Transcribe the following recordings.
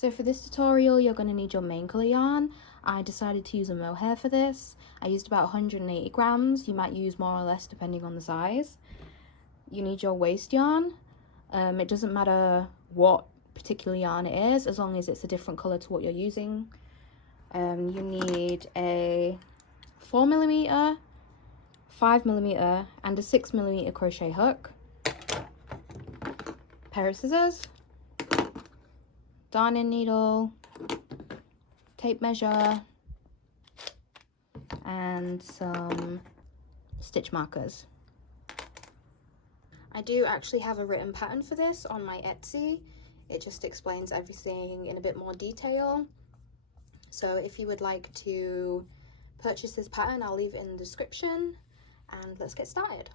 So for this tutorial, you're going to need your main colour yarn. I decided to use a mohair for this. I used about 180 grams. You might use more or less depending on the size. You need your waste yarn. It doesn't matter what particular yarn it is, as long as it's a different colour to what you're using. You need a 4mm, 5mm and a 6mm crochet hook, pair of scissors, darning needle, tape measure, and some stitch markers. I do actually have a written pattern for this on my Etsy. It just explains everything in a bit more detail. So if you would like to purchase this pattern, I'll leave it in the description, and let's get started.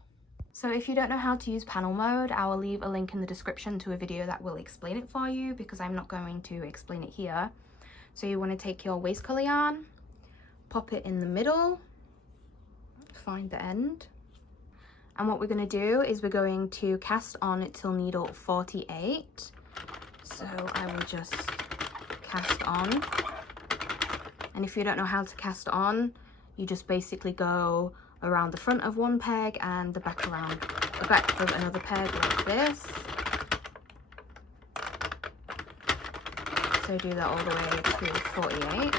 So if you don't know how to use panel mode, I will leave a link in the description to a video that will explain it for you, because I'm not going to explain it here. So you want to take your waste colour yarn, pop it in the middle, find the end, and what we're going to do is we're going to cast on till needle 48. So I will just cast on, and if you don't know how to cast on, you just basically go around the front of one peg and the back around the back of another peg like this. So do that all the way to 48.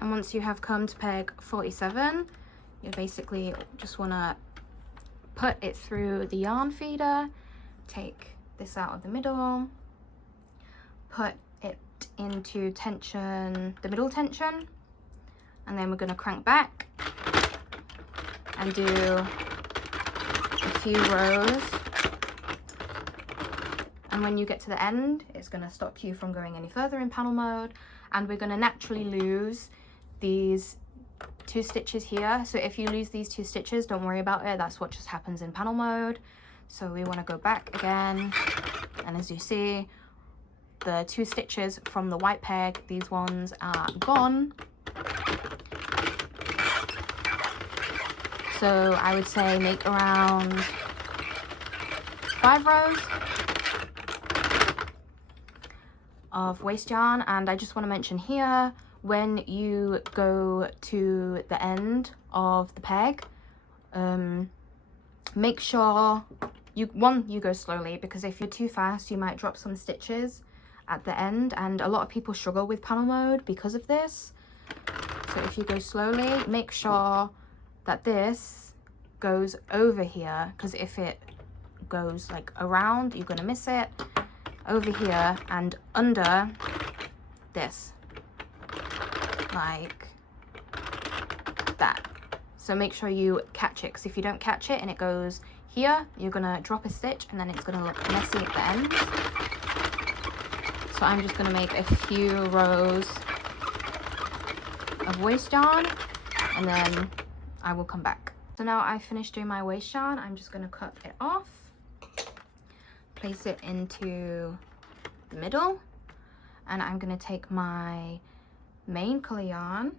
And once you have come to peg 47, you basically just want to put it through the yarn feeder, take this out of the middle, put it into tension, the middle tension, and then we're going to crank back and do a few rows. And when you get to the end, it's going to stop you from going any further in panel mode, and we're going to naturally lose these 2 stitches here. So if you lose these 2 stitches, don't worry about it, that's what just happens in panel mode. So we want to go back again, and as you see, the 2 stitches from the white peg, these ones are gone. So I would say make around 5 rows of waste yarn. And I just want to mention here, when you go to the end of the peg, make sure you go slowly, because if you're too fast you might drop some stitches at the end, and a lot of people struggle with panel mode because of this. So if you go slowly, make sure that this goes over here, because if it goes like around, you're going to miss it. Over here and under this, like that. So make sure you catch it, because if you don't catch it and it goes here, you're going to drop a stitch and then it's going to look messy at the end. So I'm just going to make a few rows of waste yarn, and then I will come back. So now I've finished doing my waste yarn, I'm just going to cut it off, place it into the middle, and I'm going to take my main colour yarn,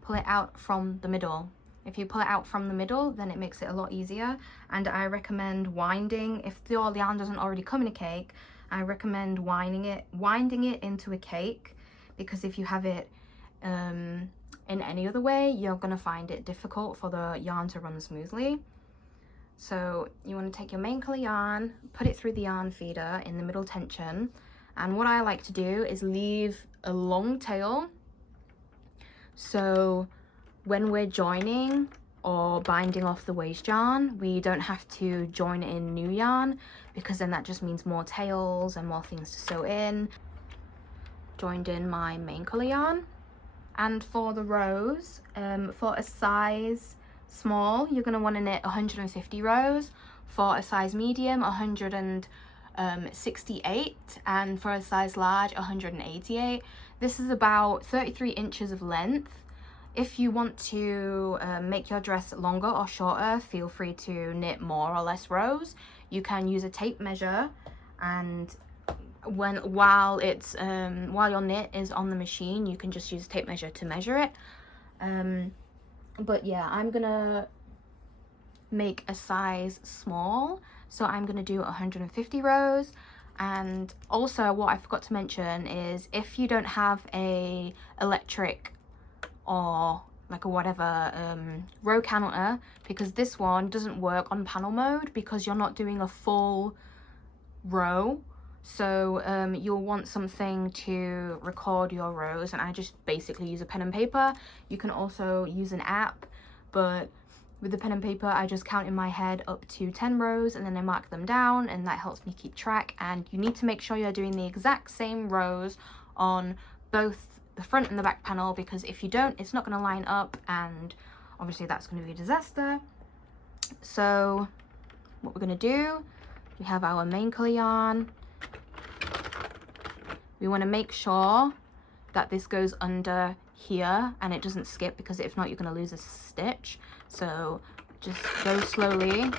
pull it out from the middle. If you pull it out from the middle, then it makes it a lot easier, and I recommend winding. If your yarn doesn't already come in a cake, I recommend winding it into a cake, because if you have it in any other way, you're going to find it difficult for the yarn to run smoothly. So you want to take your main colour yarn, put it through the yarn feeder in the middle tension, and what I like to do is leave a long tail, so when we're joining or binding off the waste yarn, we don't have to join in new yarn, because then that just means more tails and more things to sew in. Joined in my main colour yarn, and for the rows, for a size small, you're going to want to knit 150 rows. For a size medium, 168, and for a size large, 188. This is about 33 inches of length. If you want to make your dress longer or shorter, feel free to knit more or less rows. You can use a tape measure, and while your knit is on the machine, you can just use a tape measure to measure it. But yeah, I'm gonna make a size small, so I'm gonna do 150 rows. And also what I forgot to mention is if you don't have a electric or like a whatever row counter, because this one doesn't work on panel mode because you're not doing a full row, so you'll want something to record your rows, and I just basically use a pen and paper. You can also use an app, but with the pen and paper I just count in my head up to 10 rows and then I mark them down, and that helps me keep track. And you need to make sure you're doing the exact same rows on both the front and the back panel, because if you don't, it's not going to line up, and obviously that's going to be a disaster. So what we're going to do, we have our main color yarn. We want to make sure that this goes under here and it doesn't skip, because if not you're going to lose a stitch. So just go slowly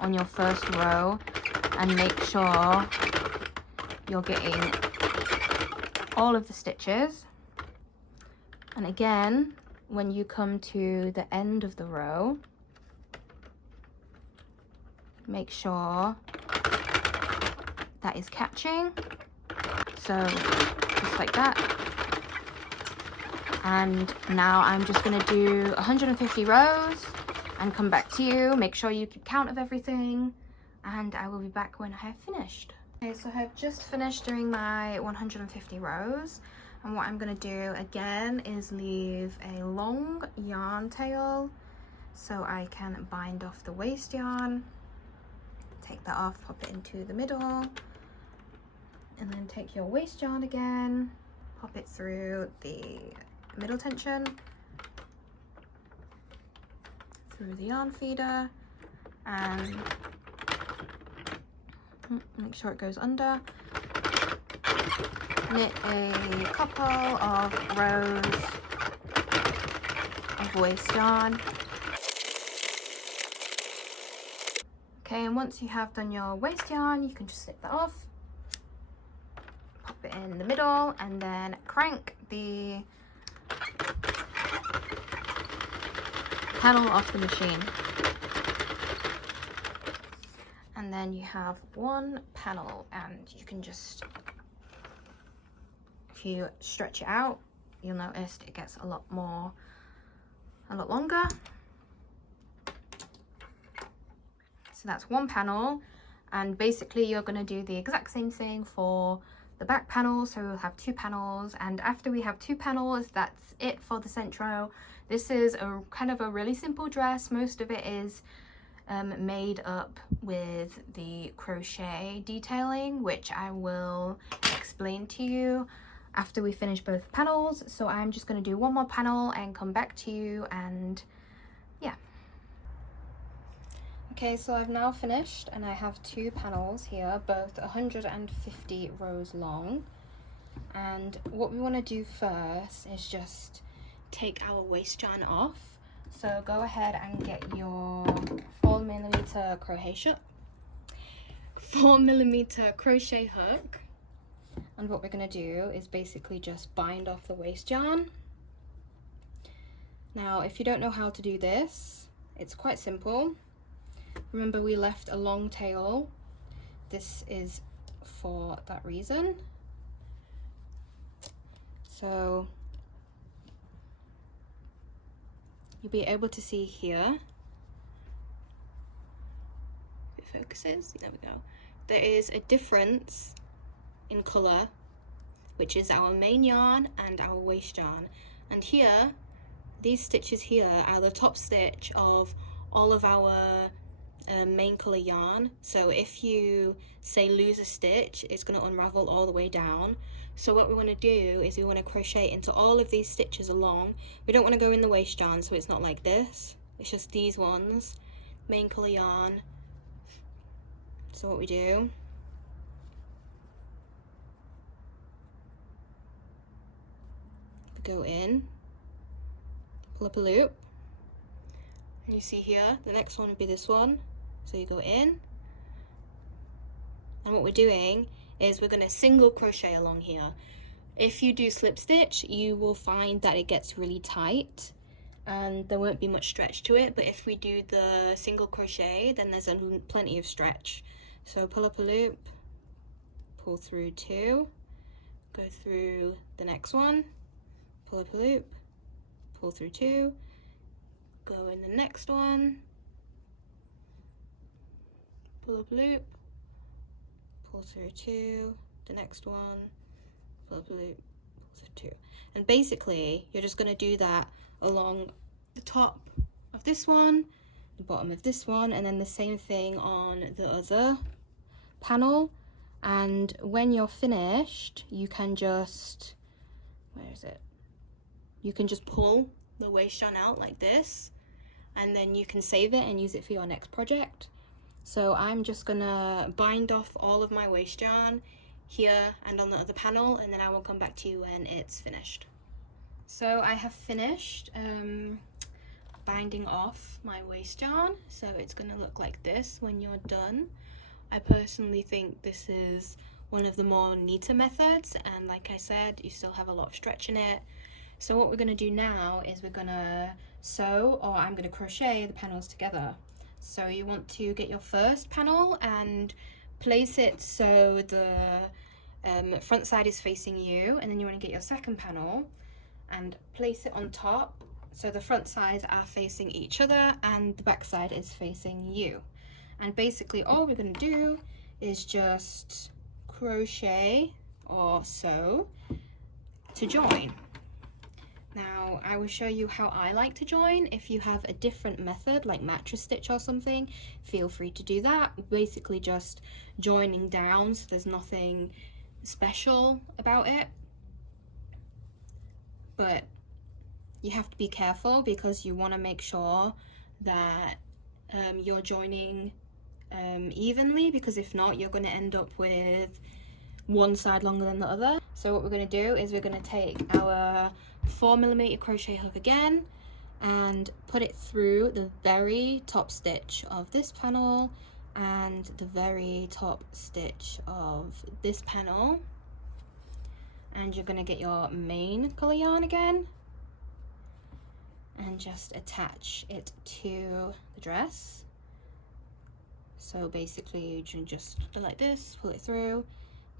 on your first row and make sure you're getting all of the stitches. And again, when you come to the end of the row, make sure that is catching. So just like that. And now I'm just going to do 150 rows and come back to you. Make sure you keep count of everything, and I will be back when I have finished. Okay, so I've just finished doing my 150 rows, and what I'm going to do again is leave a long yarn tail so I can bind off the waste yarn. Take that off, pop it into the middle, and then take your waste yarn again, pop it through the middle tension, through the yarn feeder, and make sure it goes under. Knit a couple of rows of waste yarn. Okay, and once you have done your waste yarn, you can just snip that off, pop it in the middle, and then crank the panel off the machine. And then you have one panel, and you can just, if you stretch it out, you'll notice it gets a lot longer. So that's one panel, and basically you're going to do the exact same thing for the back panel. So we'll have two panels, and after we have two panels, that's it for the Sentro. This is a kind of a really simple dress. Most of it is made up with the crochet detailing, which I will explain to you after we finish both panels. So I'm just going to do one more panel and come back to you, and yeah. Okay, so I've now finished, and I have two panels here, both 150 rows long. And what we want to do first is just take our waste yarn off. So go ahead and get your 4mm crochet hook. And what we're going to do is basically just bind off the waste yarn. Now, if you don't know how to do this, it's quite simple. Remember, we left a long tail. This is for that reason. So you'll be able to see here, if it focuses, there we go, there is a difference in colour, which is our main yarn and our waste yarn. And here, these stitches here are the top stitch of all of our main colour yarn. So if you say lose a stitch, it's going to unravel all the way down. So what we want to do is we want to crochet into all of these stitches along. We don't want to go in the waste yarn, so it's not like this, it's just these ones, main colour yarn. So what we do, we go in, pull up a loop, and you see here the next one would be this one. So you go in, and what we're doing is we're going to single crochet along here. If you do slip stitch, you will find that it gets really tight and there won't be much stretch to it, but if we do the single crochet, then there's plenty of stretch. So pull up a loop, pull through 2, go through the next one, pull up a loop, pull through 2, go in the next one, pull up a loop, pull through 2, the next one, pull up a loop, pull through 2. And basically you're just going to do that along the top of this one, the bottom of this one, and then the same thing on the other panel. And when you're finished, you can just, where is it? You can just pull the waist yarn out like this, and then you can save it and use it for your next project. So I'm just gonna bind off all of my waist yarn here and on the other panel, and then I will come back to you when it's finished. So I have finished binding off my waist yarn, so it's gonna look like this when you're done. I personally think this is one of the more neater methods, and like I said, you still have a lot of stretch in it. So what we're going to do now is we're going to sew, or I'm going to crochet the panels together. So you want to get your first panel and place it so the front side is facing you, and then you want to get your second panel and place it on top so the front sides are facing each other and the back side is facing you. And basically all we're going to do is just crochet or sew to join. Now I will show you how I like to join. If you have a different method like mattress stitch or something, feel free to do that. Basically just joining down, so there's nothing special about it. But you have to be careful because you want to make sure that you're joining evenly, because if not you're going to end up with one side longer than the other. So what we're going to do is we're going to take our 4mm crochet hook again and put it through the very top stitch of this panel and the very top stitch of this panel, and you're going to get your main color yarn again and just attach it to the dress. So basically you just do like this, pull it through,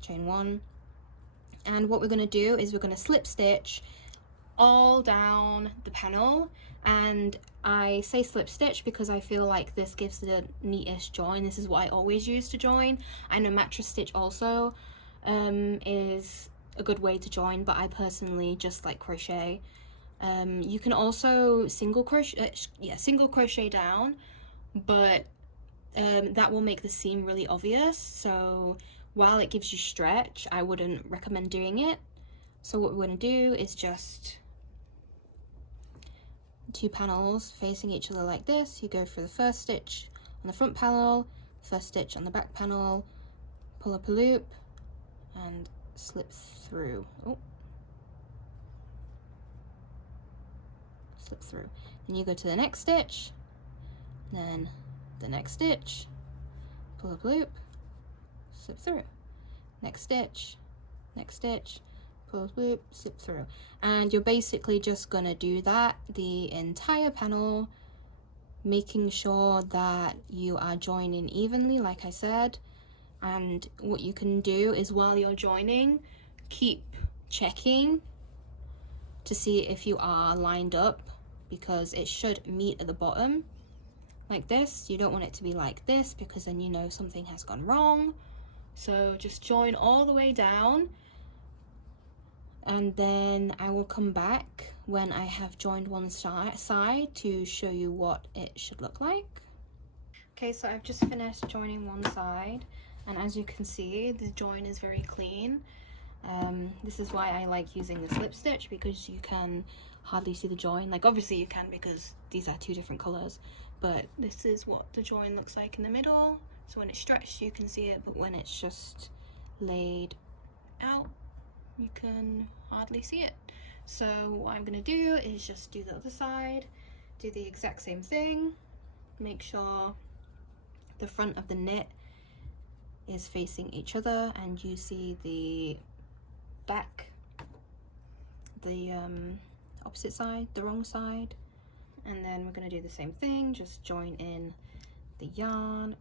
chain 1, and what we're going to do is we're going to slip stitch all down the panel. And I say slip stitch because I feel like this gives the neatest join. This is what I always use to join. I know mattress stitch also is a good way to join, but I personally just like crochet. You can also single crochet down, but that will make the seam really obvious. So while it gives you stretch, I wouldn't recommend doing it. So what we're going to do is just 2 panels facing each other like this. You go for the first stitch on the front panel, first stitch on the back panel, pull up a loop and slip through. Slip through. And you go to the next stitch, then the next stitch, pull up a loop, slip through, next stitch, pull up a loop, slip through. And you're basically just gonna do that the entire panel, making sure that you are joining evenly like I said. And what you can do is while you're joining, keep checking to see if you are lined up, because it should meet at the bottom like this. You don't want it to be like this because then you know something has gone wrong. So just join all the way down, and then I will come back when I have joined one side to show you what it should look like. Okay, so I've just finished joining one side, and as you can see the join is very clean. This is why I like using the slip stitch, because you can hardly see the join. Like obviously you can because these are 2 different colors, but this is what the join looks like in the middle. So when it's stretched you can see it, but when it's just laid out you can hardly see it. So what I'm going to do is just do the other side, do the exact same thing, make sure the front of the knit is facing each other and you see the back, the opposite side, the wrong side. And then we're going to do the same thing, just join in the yarn,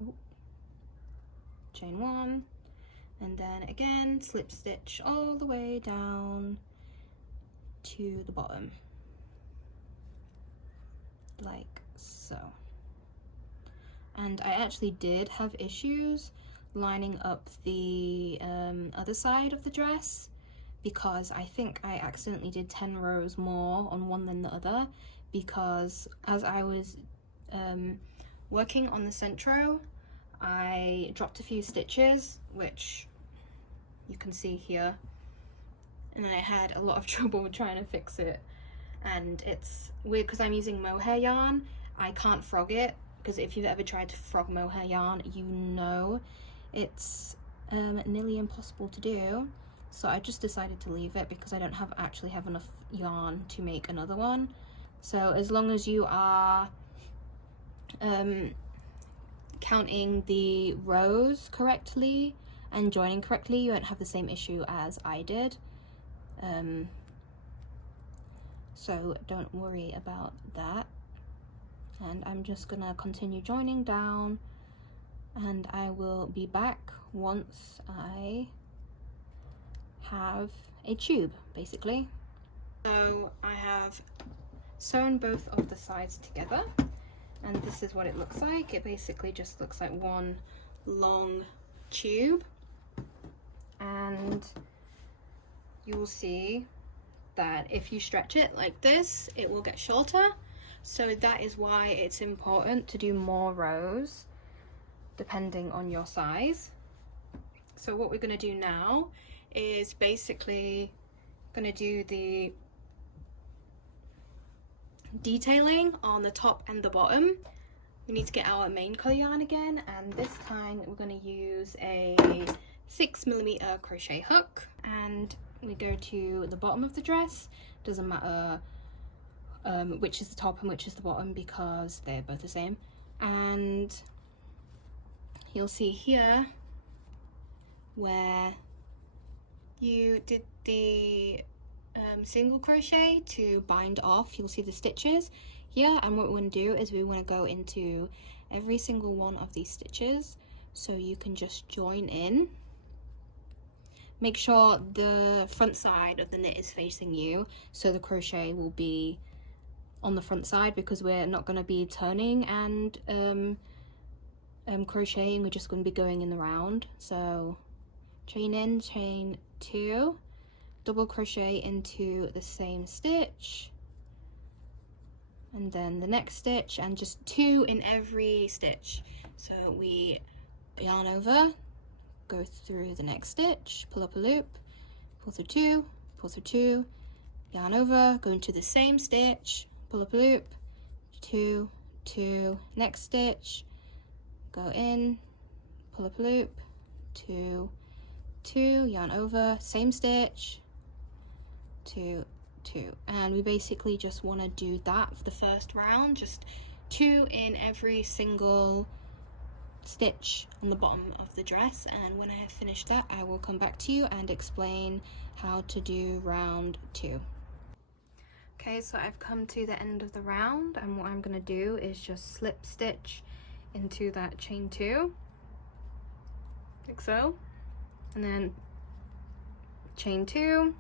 chain 1, and then again slip stitch all the way down to the bottom, like so. And I actually did have issues lining up the other side of the dress, because I think I accidentally did 10 rows more on one than the other, because as I was working on the Sentro, I dropped a few stitches, which you can see here, and I had a lot of trouble trying to fix it. And it's weird because I'm using mohair yarn. I can't frog it, because if you've ever tried to frog mohair yarn, you know it's nearly impossible to do. So I just decided to leave it because I don't actually have enough yarn to make another one. So as long as you are counting the rows correctly and joining correctly, you won't have the same issue as I did. So don't worry about that. And I'm just gonna continue joining down, and I will be back once I have a tube, basically. So I have sewn both of the sides together, and this is what it looks like. It basically just looks like one long tube, and you will see that if you stretch it like this, it will get shorter. So that is why it's important to do more rows depending on your size. So what we're going to do now is basically going to do the detailing on the top and the bottom. We need to get our main color yarn again, and this time we're going to use a 6mm crochet hook, and we go to the bottom of the dress. Doesn't matter which is the top and which is the bottom, because they're both the same. And you'll see here where you did the single crochet to bind off, you'll see the stitches here. And what we want to do is we want to go into every single one of these stitches, so you can just join in. Make sure the front side of the knit is facing you, so the crochet will be on the front side, because we're not going to be turning and crocheting, we're just going to be going in the round. So chain in, chain 2, double crochet into the same stitch, and then the next stitch, and just 2 in every stitch. So we yarn over, go through the next stitch, pull up a loop, pull through 2, pull through 2, yarn over, go into the same stitch, pull up a loop, 2, 2, next stitch, go in, pull up a loop, 2, 2, yarn over, same stitch, 2, 2. And we basically just want to do that for the first round, just 2 in every single stitch on the bottom of the dress. And when I have finished that, I will come back to you and explain how to do round 2. Okay, so I've come to the end of the round, and what I'm going to do is just slip stitch into that chain 2, like so, and then chain 2.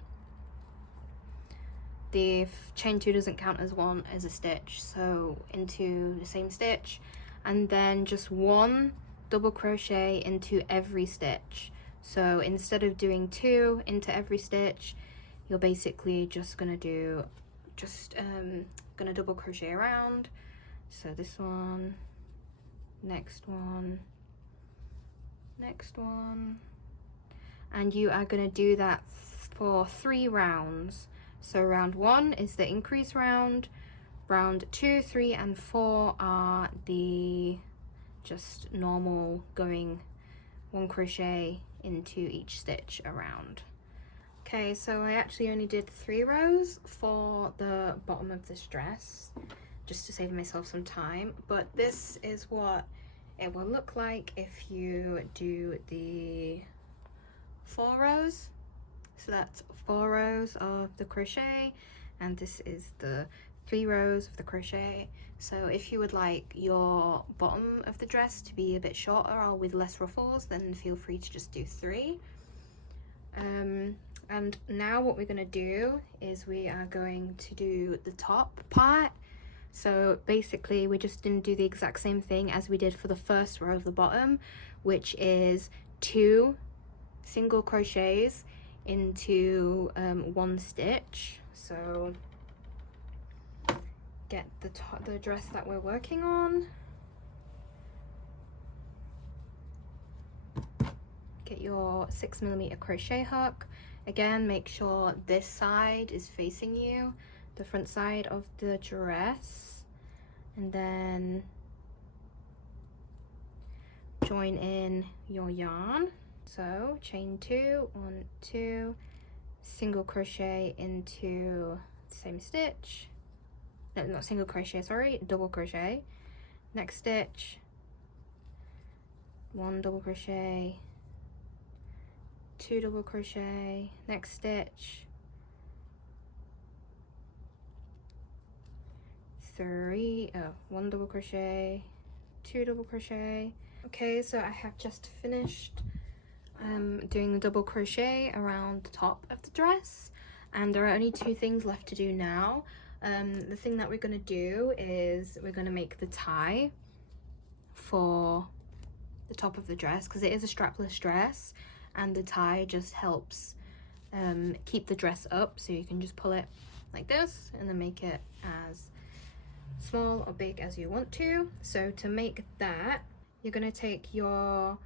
The chain 2 doesn't count as one as a stitch, so into the same stitch, and then just 1 double crochet into every stitch. So instead of doing 2 into every stitch, you're basically just gonna do gonna double crochet around. So this one, next one, next one, and you are gonna do that for 3 rounds. So round 1 is the increase round, round 2, 3, and 4 are the just normal going 1 crochet into each stitch around. Okay, so I actually only did 3 rows for the bottom of this dress, just to save myself some time, but this is what it will look like if you do the 4 rows. So that's 4 rows of the crochet, and this is the 3 rows of the crochet. So if you would like your bottom of the dress to be a bit shorter or with less ruffles, then feel free to just do 3. And now what we're going to do is we are going to do the top part. So basically we're just going to do the exact same thing as we did for the first row of the bottom, which is 2 single crochets into 1 stitch. So get the dress that we're working on. Get your 6mm crochet hook. Again, make sure this side is facing you, the front side of the dress, and then join in your yarn. So chain 2, 1, 2, single crochet into the same stitch. No, not single crochet, sorry, double crochet. Next stitch, 1 double crochet, 2 double crochet, next stitch, 1 double crochet, 2 double crochet. Okay, so I have just finished doing the double crochet around the top of the dress, and there are only 2 things left to do now. The thing that we're going to do is we're going to make the tie for the top of the dress, because it is a strapless dress, and the tie just helps keep the dress up. So you can just pull it like this and then make it as small or big as you want to. So to make that, you're going to take your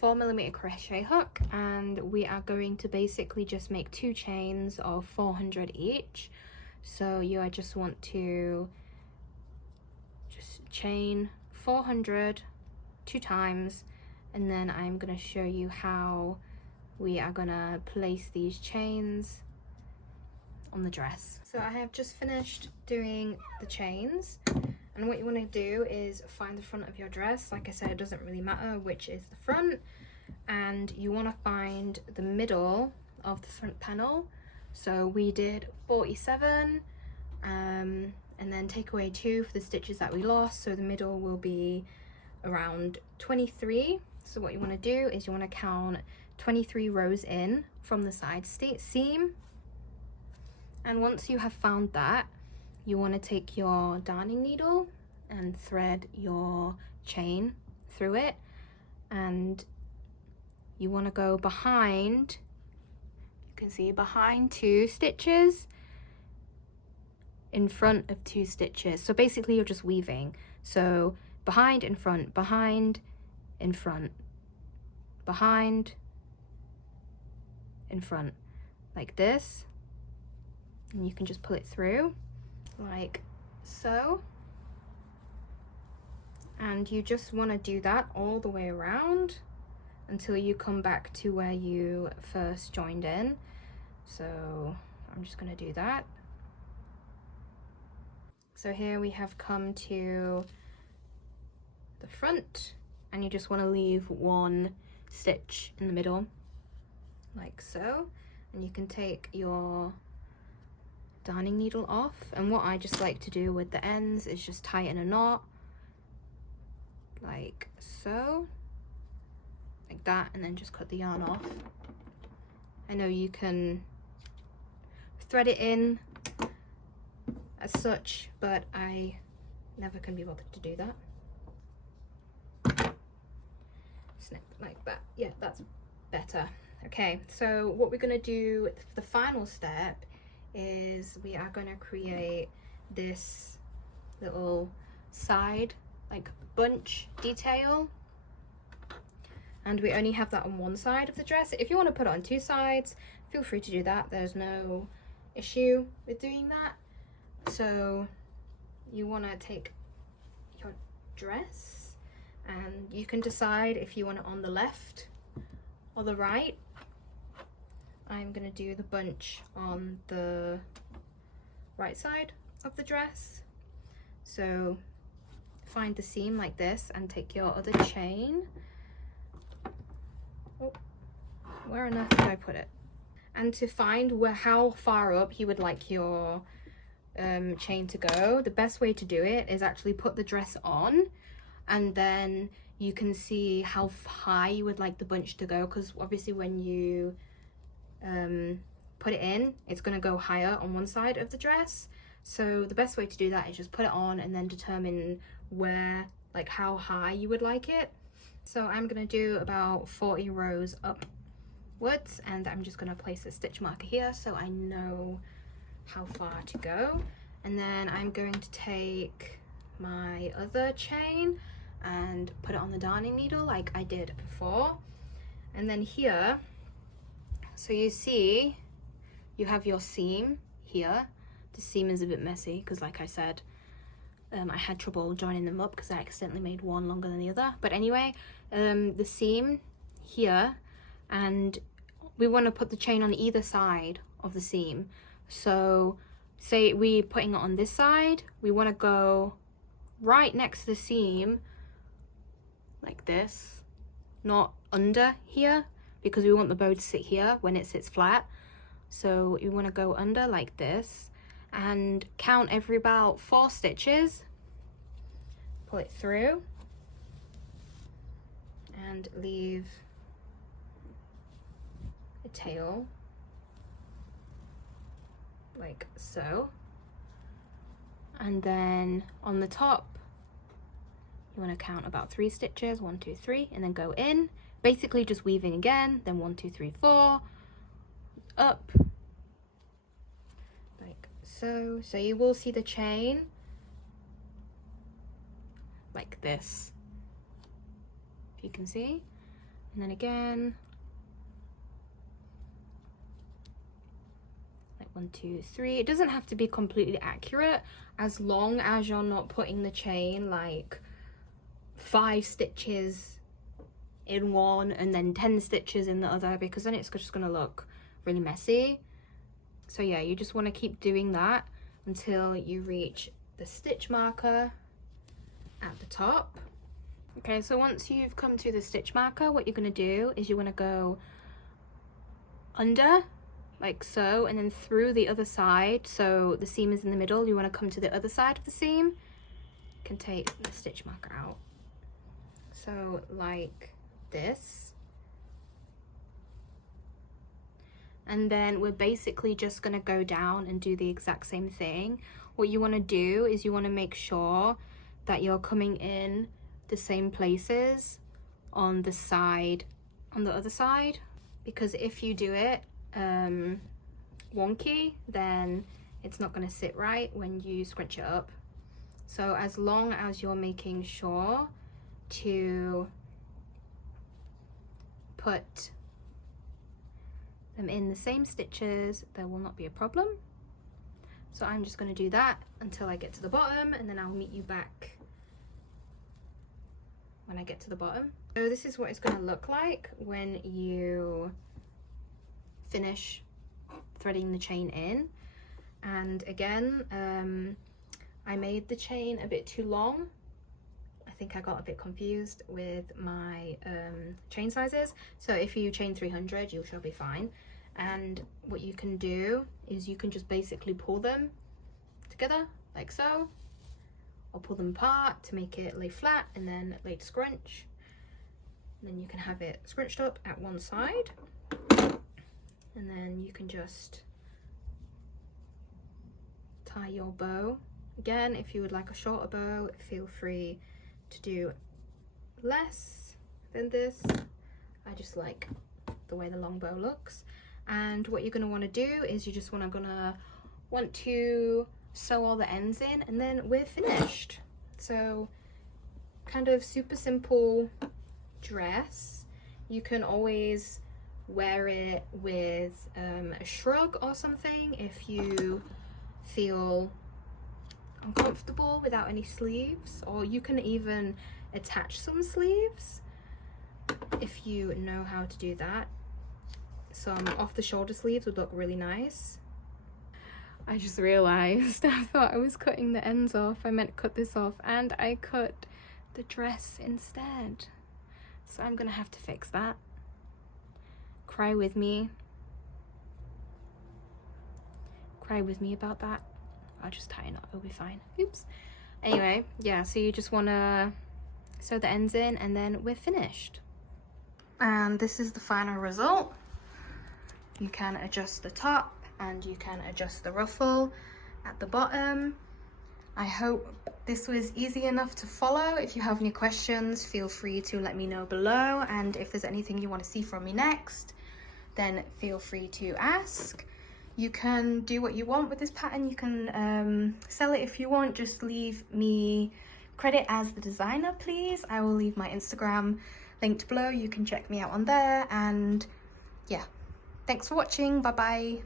4mm crochet hook, and we are going to basically just make 2 chains of 400 each. So you just want to just chain 400 2 times, and then I'm going to show you how we are going to place these chains on the dress. So I have just finished doing the chains, and what you want to do is find the front of your dress. Like I said, it doesn't really matter which is the front, and you want to find the middle of the front panel. So we did 47, and then take away 2 for the stitches that we lost, so the middle will be around 23. So what you want to do is you want to count 23 rows in from the side seam, and once you have found that, you want to take your darning needle and thread your chain through it, and you want to go behind, you can see behind 2 stitches, in front of 2 stitches. So basically you're just weaving. So behind, in front, behind, in front, behind, in front, like this. And you can just pull it through like so. And you just want to do that all the way around until you come back to where you first joined in. So I'm just going to do that. So here we have come to the front, and you just want to leave 1 stitch in the middle like so, and you can take your darning needle off, and what I just like to do with the ends is just tie it in a knot like so, like that, and then just cut the yarn off. I know you can thread it in as such, but I never can be bothered to do that. Snip like that. Yeah, that's better. Okay, so what we're going to do for the final step is we are going to create this little side like bunch detail, and we only have that on 1 side of the dress. If you want to put it on 2 sides, feel free to do that. There's no issue with doing that. So you want to take your dress, and you can decide if you want it on the left or the right. I'm going to do the bunch on the right side of the dress. So find the seam like this and take your other chain. Oh, where on earth did I put it? And to find how far up you would like your chain to go, the best way to do it is actually put the dress on, and then you can see how high you would like the bunch to go, because obviously when you put it in, it's going to go higher on one side of the dress. So the best way to do that is just put it on and then determine where, like how high you would like it. So I'm going to do about 40 rows upwards, and I'm just going to place a stitch marker here so I know how far to go. And then I'm going to take my other chain and put it on the darning needle like I did before. And then here, so you see you have your seam here. The seam is a bit messy because, like I said, I had trouble joining them up because I accidentally made one longer than the other. But anyway, the seam here, and we want to put the chain on either side of the seam. So say we're putting it on this side, we want to go right next to the seam like this, not under here, because we want the bow to sit here when it sits flat. So you want to go under like this and count every about 4 stitches, pull it through and leave a tail like so. And then on the top you want to count about 3 stitches, 1 2 3, and then go in, basically just weaving again, then 1 2 3 4 up like so. So you will see the chain like this, if you can see, and then again like 1 2 3. It doesn't have to be completely accurate as long as you're not putting the chain like 5 stitches in one and then 10 stitches in the other, because then it's just going to look really messy. So yeah, you just want to keep doing that until you reach the stitch marker at the top. Okay, so once you've come to the stitch marker, what you're going to do is you want to go under like so, and then through the other side. So the seam is in the middle, you want to come to the other side of the seam. You can take the stitch marker out, so like this. And then we're basically just going to go down and do the exact same thing. What you want to do is you want to make sure that you're coming in the same places on the side, on the other side, because if you do it wonky, then it's not going to sit right when you scrunch it up. So as long as you're making sure to put them in the same stitches, there will not be a problem. So I'm just going to do that until I get to the bottom, and then I'll meet you back when I get to the bottom. So this is what it's going to look like when you finish threading the chain in. And again, I made the chain a bit too long. I think I got a bit confused with my chain sizes. So if you chain 300, you shall be fine. And what you can do is you can just basically pull them together like so, or pull them apart to make it lay flat and then lay to scrunch. And then you can have it scrunched up at one side, and then you can just tie your bow. Again, if you would like a shorter bow, feel free to do less than this. I just like the way the long bow looks. And what you're going to want to do is you just want to sew all the ends in, and then we're finished. So kind of super simple dress. You can always wear it with a shrug or something if you feel uncomfortable without any sleeves, or you can even attach some sleeves if you know how to do that. Some off the shoulder sleeves would look really nice. I just realized I thought I was cutting the ends off. I meant cut this off, and I cut the dress instead. So I'm gonna have to fix that. Cry with me. Cry with me about that. I'll just tie a knot, it'll be fine. Oops. Anyway, yeah, so you just want to sew the ends in and then we're finished. And this is the final result. You can adjust the top and you can adjust the ruffle at the bottom. I hope this was easy enough to follow. If you have any questions, feel free to let me know below, and if there's anything you want to see from me next, then feel free to ask. You can do what you want with this pattern. You can sell it if you want. Just leave me credit as the designer, please. I will leave my Instagram linked below. You can check me out on there, and yeah, thanks for watching. Bye bye.